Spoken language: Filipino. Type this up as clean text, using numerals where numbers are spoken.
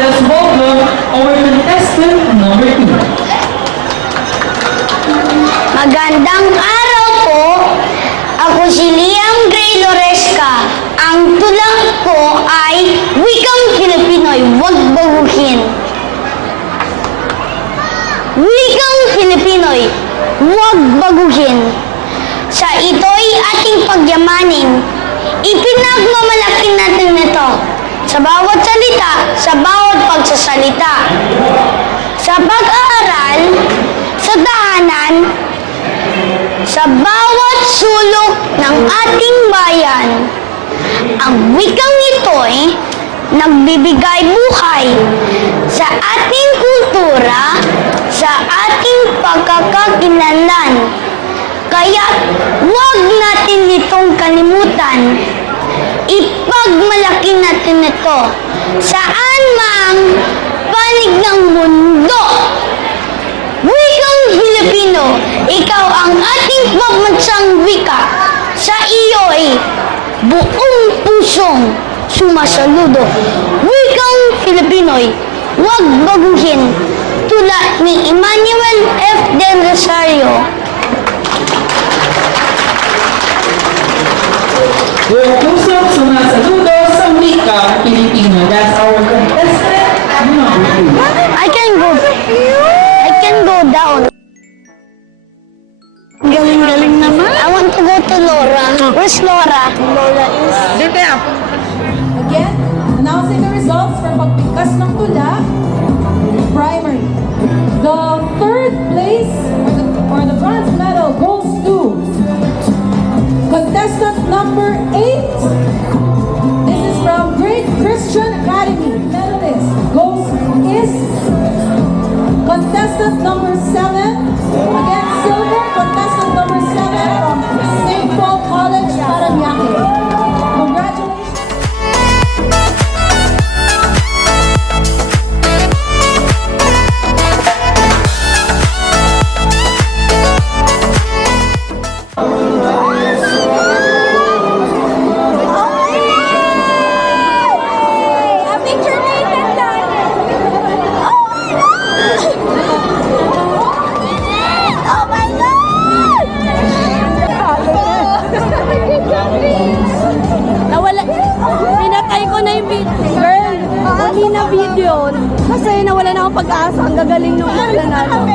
let us welcome our contestant number 2. Magandang araw po. Ako si Liam Gray Loresca. Ang tulang ko ay wikang Pilipino'y huwag baguhin. Wikang Pilipino'y huwag baguhin. Sa ito'y ating pagyamanin. Ipinagmamalaki natin ito sa bawat salita, sa bawat pagsasalita. Sa pag-aaral, sa tahanan, sa bawat sulok ng ating bayan. Ang wikang ito'y nagbibigay buhay sa ating kultura, sa ating pagkakakilanlan. Kaya huwag natin itong kalimutan. Ipagmalaki natin ito saan mang panig ng mundo. Wikang Filipino, ikaw ang ating pambansang wika. Sa iyo'y buong pusong sumasaludo. Wikang Filipino'y huwag baguhin, tulad ni Emmanuel F. Del Rosario. Buong pusong sumasaludo sa wika Pilipino. That's our contestant number 2. I can go down. Galing-galing naman. I want to go to Laura. Where's Laura? Laura is... Again, announcing the results for pagbigkas ng tula, primary. The third place or the bronze medal goes to contestant number 8. This is from Great Christian Academy. Medalist is contestant number 7. Again, silver, contestant number 7 from St. Paul College, Parañaque. Congratulations. Pinatay ko na yung video. Girl, hindi na video. Kasi nawala na akong pag-asa. Ang gagaling nung nanalo.